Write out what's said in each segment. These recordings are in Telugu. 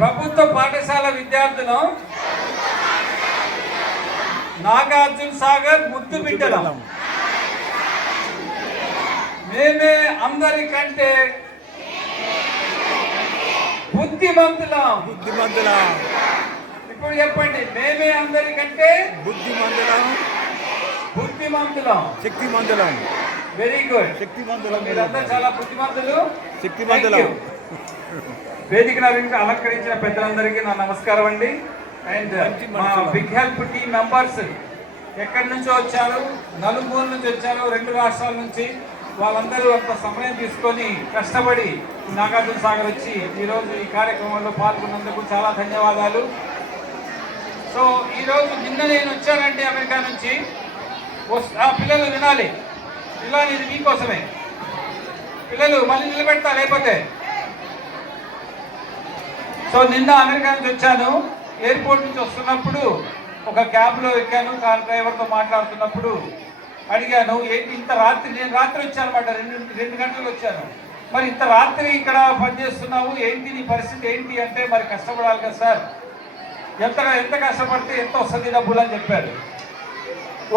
ప్రభుత్వ పాఠశాల విద్యార్థులు నాగార్జున సాగర్ ముద్దు బిడ్డలం. మేమే అందరికంటే బుద్ధిమంతులం. ఇప్పుడు చెప్పండి, మేమే అందరికంటే బుద్ధిమంతులం, శక్తిమంతులం. Very good, శక్తిమంతులం. మీరంతా చాలా బుద్ధిమంతులు, శక్తిమంతులం. వేదిక అలంకరించిన పెద్దలందరికీ నా నమస్కారం అండి. అండ్ మా బిగ్ హెల్ప్ టీమ్ మెంబర్స్ ఎక్కడి నుంచో వచ్చారు, నలుమూల నుంచి వచ్చారు, 2 రాష్ట్రాల నుంచి. వాళ్ళందరూ అంత సమయం తీసుకొని కష్టపడి నాగార్జున సాగర్ వచ్చి ఈరోజు ఈ కార్యక్రమంలో పాల్గొన్నందుకు చాలా ధన్యవాదాలు. సో ఈరోజు నిన్న నేను వచ్చానంటే అమెరికా నుంచి. పిల్లలు వినాలి, ఇలా ఇది మీకోసమే. పిల్లలు మళ్ళీ నిలబెడతా లేకపోతే. సో నిన్న అమెరికా నుంచి వచ్చాను. ఎయిర్పోర్ట్ నుంచి వస్తున్నప్పుడు ఒక క్యాబ్లో ఎక్కాను. కార్ డ్రైవర్తో మాట్లాడుతున్నప్పుడు అడిగాను, ఏంటి ఇంత రాత్రి? నేను రాత్రి వచ్చాను అన్నమాట, 2 గంటలకు వచ్చాను. మరి ఇంత రాత్రి ఇక్కడ పనిచేస్తున్నావు, ఏంటి నీ పరిస్థితి ఏంటి అంటే, మరి కష్టపడాలి కదా సార్, ఎంత కష్టపడితే ఎంత వస్తుంది డబ్బులు అని చెప్పారు.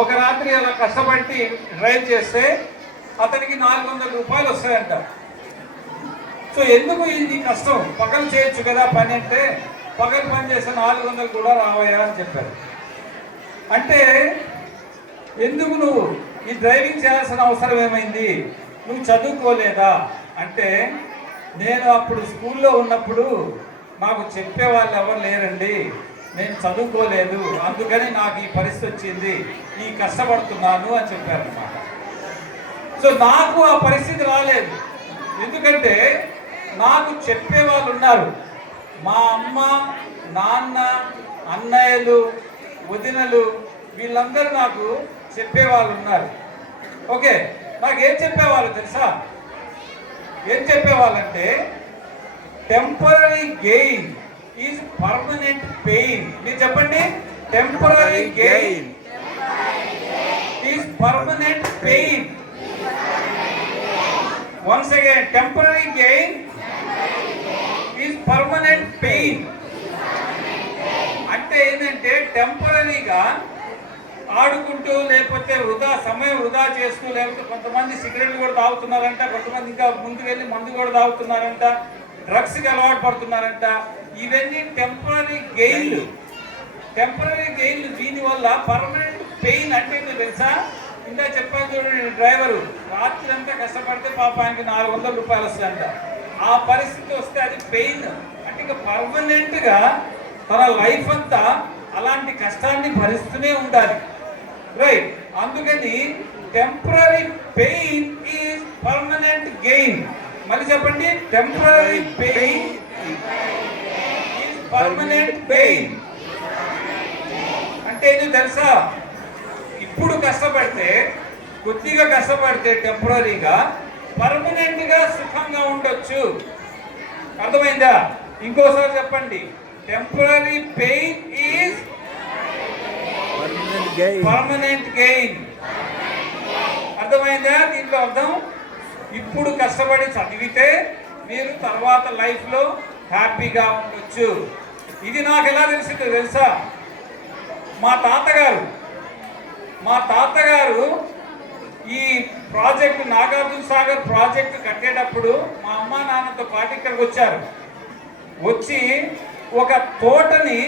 ఒక రాత్రి అలా కష్టపడి డ్రైవ్ చేస్తే అతనికి 400 రూపాయలు వస్తాయంట. సో ఎందుకు ఇది కష్టం, పగలు చేయొచ్చు కదా పని అంటే, పగలు పని చేస్తే 400 కూడా రావయ్యా అని చెప్పారు. అంటే ఎందుకు నువ్వు ఈ డ్రైవింగ్ చేయాల్సిన అవసరం ఏమైంది, నువ్వు చదువుకోలేదా అంటే, నేను అప్పుడు స్కూల్లో ఉన్నప్పుడు నాకు చెప్పేవాళ్ళు ఎవరు లేరండి, నేను చదువుకోలేదు, అందుకని నాకు ఈ పరిస్థితి వచ్చింది, ఈ కష్టపడుతున్నాను అని చెప్పారన్నమాట. సో నాకు ఆ పరిస్థితి రాలేదు, ఎందుకంటే నాకు చెప్పేవాళ్ళు ఉన్నారు. మా అమ్మ, నాన్న, అన్నయ్యలు, వదినలు, వీళ్ళందరూ నాకు చెప్పేవాళ్ళు ఉన్నారు. ఓకే, నాకేం చెప్పేవాళ్ళు తెలుసా? ఏం చెప్పేవాళ్ళంటే, temporary gain is permanent pain. మీరు చెప్పండి, temporary gain is permanent pain. Once again, temporary gain is permanent pain. అంటే ఏంటంటే టెంపరరీగా ఆడుకుంటూ, లేకపోతే సమయం వృధా చేస్తూ, లేకపోతే కొంతమంది సిగరెట్లు కూడా తాగుతున్నారంట, కొంతమంది ఇంకా ముందుకు వెళ్ళి మందు కూడా తాగుతున్నారంట, డ్రగ్స్కి అలవాటు పడుతున్నారంట. ఇవన్నీ టెంపరరీ గెయిన్లు. దీనివల్ల పర్మనెంట్ పెయిన్ అంటే ఏంటో తెలుసా? ఇంకా చెప్పాను చూడండి, డ్రైవరు రాత్రి అంతా కష్టపడితే పాపానికి 400 రూపాయలు వస్తాయంట. ఆ పరిస్థితి వస్తే అది పెయిన్. అంటే ఇంకా పర్మనెంట్గా తన లైఫ్ అంతా అలాంటి కష్టాన్ని భరిస్తూనే ఉండాలి, రైట్? అందుకని temporary pain is permanent gain. మళ్ళీ చెప్పండి, temporary pain is permanent pain. అంటే ఏంటో తెలుసా? ఇప్పుడు కష్టపడితే, కొద్దిగా కష్టపడితే టెంపరరీగా, పర్మనెంట్గా సుఖంగా ఉండొచ్చు. అర్థమైందా? ఇంకోసారి చెప్పండి, temporary pain is permanent gain. అర్థమైందా దీంట్లో అర్థం? ఇప్పుడు కష్టపడి చదివితే మీరు తర్వాత లైఫ్లో హ్యాపీగా ఉండొచ్చు. ఇది నాకు ఎలా తెలిసిందో తెలుసా? మా తాతగారు ఈ ప్రాజెక్టు, నాగార్జున సాగర్ ప్రాజెక్టు కట్టేటప్పుడు మా అమ్మ నాన్నతో పాటు ఇక్కడికి వచ్చారు. వచ్చి ఒక తోటని,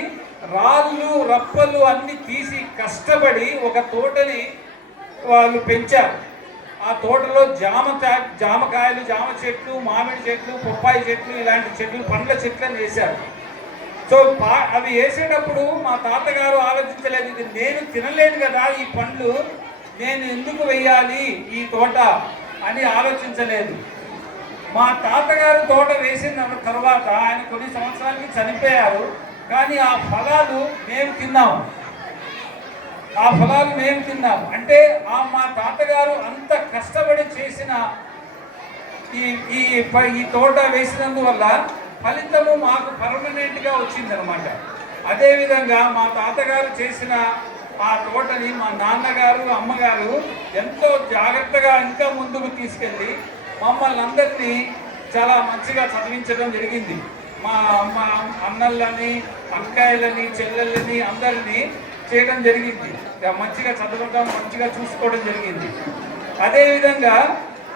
రాళ్ళు రప్పలు అన్ని తీసి కష్టపడి ఒక తోటని వాళ్ళు పెంచారు. ఆ తోటలో జామకాయలు, జామ చెట్లు, మామిడి చెట్లు, బొప్పాయి చెట్లు, ఇలాంటి చెట్లు, పండ్ల చెట్లను వేశారు. సో అవి వేసేటప్పుడు మా తాతగారు ఆలోచించలేదు, ఇది నేను తినలేదు కదా ఈ పండ్లు, నేను ఎందుకు వేయాలి ఈ తోట అని ఆలోచించలేదు. మా తాతగారు తోట వేసిన తర్వాత ఆయన కొన్ని సంవత్సరాలకి చనిపోయారు. కానీ ఆ ఫలాలు మేము తిన్నాము. అంటే మా తాతగారు అంత కష్టపడి చేసిన ఈ తోట వేసినందువల్ల ఫలితము మాకు పర్మనెంట్గా వచ్చిందనమాట. అదేవిధంగా మా తాతగారు చేసిన ఆ తోటని మా నాన్నగారు, అమ్మగారు ఎంతో జాగ్రత్తగా ఇంకా ముందుకు తీసుకెళ్ళి మమ్మల్ని అందరినీ చాలా మంచిగా చదివించడం జరిగింది. మా అన్నలని, అక్కాయలని, చెల్లెళ్ళని అందరినీ చేయడం జరిగింది. మంచిగా చదవడం, మంచిగా చూసుకోవడం జరిగింది. అదేవిధంగా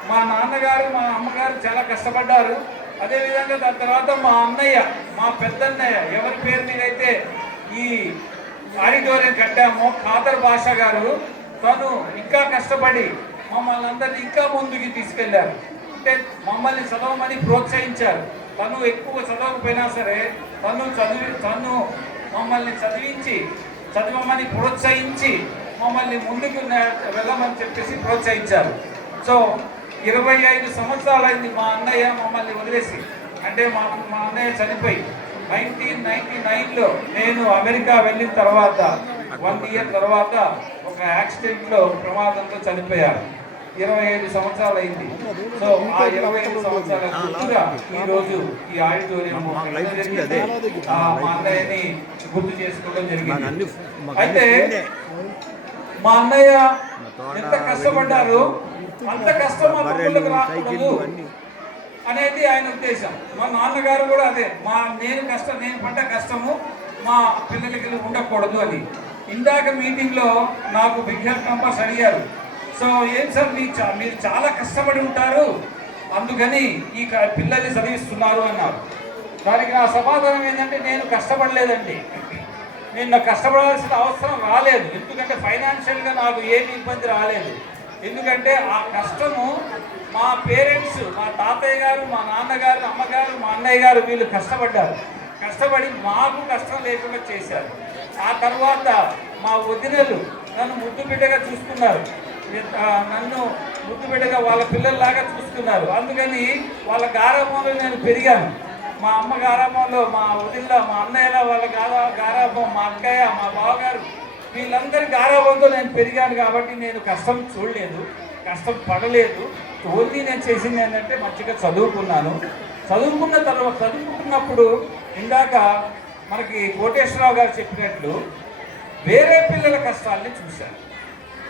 మా నాన్నగారు, మా అమ్మగారు చాలా కష్టపడ్డారు. అదేవిధంగా దాని తర్వాత మా అన్నయ్య, మా పెద్దన్నయ్య, ఎవరి పేరు మీద అయితే ఈ ఆడిటోరియం కట్టామో, ఖాదర్ బాషా గారు, తను ఇంకా కష్టపడి మమ్మల్ని అందరినీ ఇంకా ముందుకు తీసుకెళ్లారు. అంటే మమ్మల్ని చదవమని ప్రోత్సహించారు. తను ఎక్కువ చదవకపోయినా సరే తను మమ్మల్ని చదవమని ప్రోత్సహించి మమ్మల్ని ముందుకు వెళ్ళమని చెప్పేసి ప్రోత్సహించారు. సో 25 సంవత్సరాలైంది మా అన్నయ్య మమ్మల్ని వదిలేసి. అంటే మా అన్నయ్య చనిపోయి 1999లో నేను అమెరికా వెళ్ళిన తర్వాత 1 ఇయర్ తర్వాత ఒక యాక్సిడెంట్లో ప్రమాదంతో చనిపోయారు. 25 సంవత్సరాలు అయింది. సో ఆ 25 సంవత్సరాల గుర్తుగా ఈరోజు ఈ ఆడిటోరియం మా అన్నయ్యని గుర్తు చేసుకోవడం జరిగింది. అయితే మా అన్నయ్య ఎంత కష్టపడ్డారో అంత కష్టం మా పిల్లలకు రాకూడదు అనేది ఆయన ఉద్దేశం. మా నాన్నగారు కూడా అదే, నేను పడ్డ కష్టము మా పిల్లలకి ఉండకూడదు అని. ఇందాక మీటింగ్లో నాకు బిగ్ హెల్త్ క్యాంపస్ అడిగారు. సో ఏం సార్ మీరు చాలా కష్టపడి ఉంటారు, అందుకని ఈ పిల్లల్ని చదివిస్తున్నారు అన్నారు. దానికి నా సమాధానం ఏంటంటే, నేను కష్టపడలేదండి. నాకు కష్టపడాల్సిన అవసరం రాలేదు. ఎందుకంటే ఫైనాన్షియల్గా నాకు ఏమి ఇబ్బంది రాలేదు. ఎందుకంటే ఆ కష్టము మా పేరెంట్స్, మా తాతయ్య గారు, మా నాన్నగారు, అమ్మగారు, మా అన్నయ్య గారు వీళ్ళు కష్టపడి మాకు కష్టం లేకుండా చేశారు. ఆ తర్వాత మా వదినలు నన్ను ముద్దు బిడ్డగా చూసుకున్నారు. నన్ను ముద్దు బిడ్డగా వాళ్ళ పిల్లల్లాగా చూసుకున్నారు. అందుకని వాళ్ళ గారాబంలో నేను పెరిగాను. మా అమ్మ గారాబంలో, మా వదినలో, మా అన్నయ్యలో వాళ్ళ గారాబం, మా అక్కయ్య, మా బావగారు, వీళ్ళందరి గారాబంతో నేను పెరిగాను. కాబట్టి నేను కష్టం చూడలేదు, కష్టం పడలేదు. ఓన్లీ నేను చేసింది ఏంటంటే మంచిగా చదువుకున్నాను. చదువుకున్నప్పుడు ఇందాక మనకి కోటేశ్వరరావు గారు చెప్పినట్లు వేరే పిల్లల కష్టాలని చూశాను.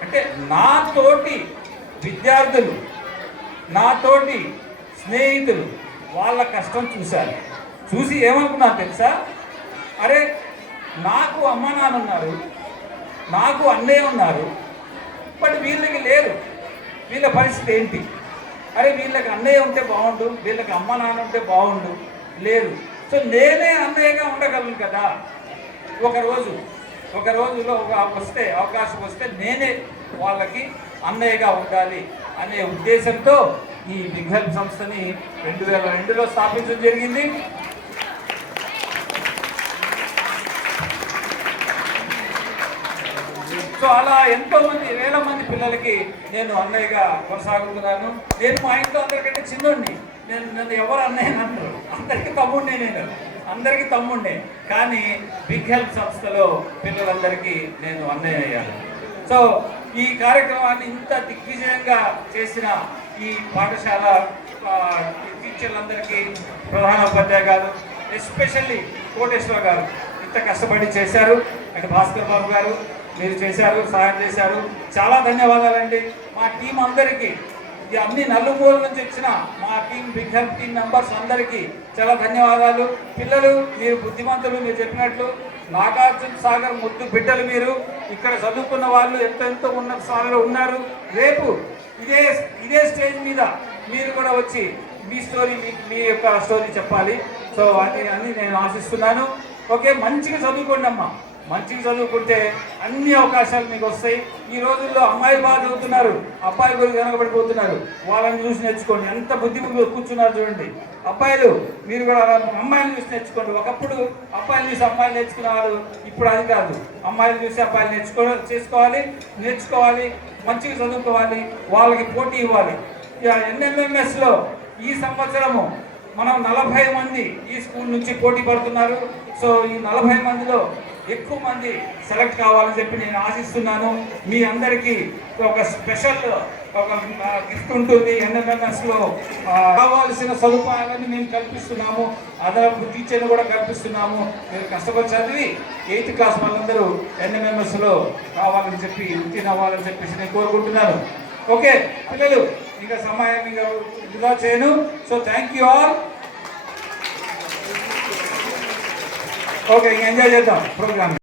అంటే నాతోటి విద్యార్థులు, నాతోటి స్నేహితులు వాళ్ళ కష్టం చూసి ఏమనుకున్నాను తెలుసా? అరే, నాకు అమ్మ నాన్న ఉన్నారు, నాకు అన్నయ్య ఉన్నారు, బట్ వీళ్ళకి లేరు. వీళ్ళ పరిస్థితి ఏంటి? అరే, వీళ్ళకి అన్నయ్య ఉంటే బాగుండు, వీళ్ళకి అమ్మ నాన్న ఉంటే బాగుండు, లేరు. సో నేనే అన్నయ్యగా ఉండగలను కదా. ఒక రోజులో అవకాశం వస్తే నేనే వాళ్ళకి అన్నయ్యగా ఉండాలి అనే ఉద్దేశంతో ఈ బిగ్ హెల్ప్ సంస్థని 2002లో స్థాపించడం జరిగింది. సో అలా వేల మంది పిల్లలకి నేను అన్నయ్యగా కొనసాగుతున్నాను. నేను మా ఇంట్లో అందరికంటే చిన్నోడిని. నన్ను ఎవరు అన్నయ్య అంటారు, అందరికీ తమ్ముడినే. కానీ బిగ్ హెల్ప్ సంస్థలో పిల్లలందరికీ నేను అన్నయ్య అయ్యాను. సో ఈ కార్యక్రమాన్ని ఇంత దిగ్విజయంగా చేసిన ఈ పాఠశాల టీచర్లందరికీ, ప్రధానోపాధ్యాయ గారు, ఎస్పెషల్లీ కోటేశ్వర గారు ఇంత కష్టపడి చేశారు. అంటే భాస్కర్ బాబు గారు మీరు చేశారు, సహాయం చేశారు. చాలా ధన్యవాదాలండి. మా టీం అందరికీ, అన్ని నలుమూల నుంచి వచ్చిన మా team, big help team members అందరికీ చాలా ధన్యవాదాలు. పిల్లలు మీరు బుద్ధిమంతులు, మీరు చెప్పినట్లు నాగార్జున సాగర్ ముద్దు బిడ్డలు. మీరు ఇక్కడ చదువుకున్న వాళ్ళు ఎంతో ఉన్నత స్థాయిలో ఉన్నారు. రేపు ఇదే స్టేజ్ మీద మీరు కూడా వచ్చి మీ యొక్క స్టోరీ చెప్పాలి. సో అన్ని నేను ఆశిస్తున్నాను. ఓకే, మంచిగా చదువుకోండి అమ్మా. మంచిగా చదువుకుంటే అన్ని అవకాశాలు మీకు వస్తాయి. ఈ రోజుల్లో అమ్మాయిలు బాగా చదువుతున్నారు, అబ్బాయిలు గురించి వెనకబడిపోతున్నారు. వాళ్ళని చూసి నేర్చుకోండి. ఎంత బుద్ధి కూర్చున్నారు చూడండి. అబ్బాయిలు మీరు కూడా అమ్మాయిలు చూసి నేర్చుకోండి. ఒకప్పుడు అబ్బాయిలు చూసి అమ్మాయిలు నేర్చుకునేవారు, ఇప్పుడు అది కాదు. అమ్మాయిలు చూసి అబ్బాయిలు నేర్చుకోవాలి, మంచిగా చదువుకోవాలి, వాళ్ళకి పోటీ ఇవ్వాలి. ఎన్ఎంఎంఎస్లో ఈ సంవత్సరము మనం 40 మంది ఈ స్కూల్ నుంచి పోటీ పడుతున్నారు. సో ఈ 40 మందిలో ఎక్కువ మంది సెలెక్ట్ కావాలని చెప్పి నేను ఆశిస్తున్నాను. మీ అందరికీ ఒక స్పెషల్ గిఫ్ట్ ఉంటుంది. ఎన్ఎంఎంఎస్లో కావాల్సిన సదుపాయాలను మేము కల్పిస్తున్నాము. అదనపు టీచర్లు కూడా కల్పిస్తున్నాము. మీరు కష్టపడి చదివి 8th క్లాస్ వాళ్ళందరూ ఎన్ఎంఎంఎస్లో కావాలని చెప్పి ఉత్తీర్ణ అవ్వాలని చెప్పేసి నేను కోరుకుంటున్నాను. ఓకే పిల్లలు, ఇంకా సమయం వృధా చేయను. So thank you all. Okay enjoy చేద్దాం ప్రోగ్రామ్.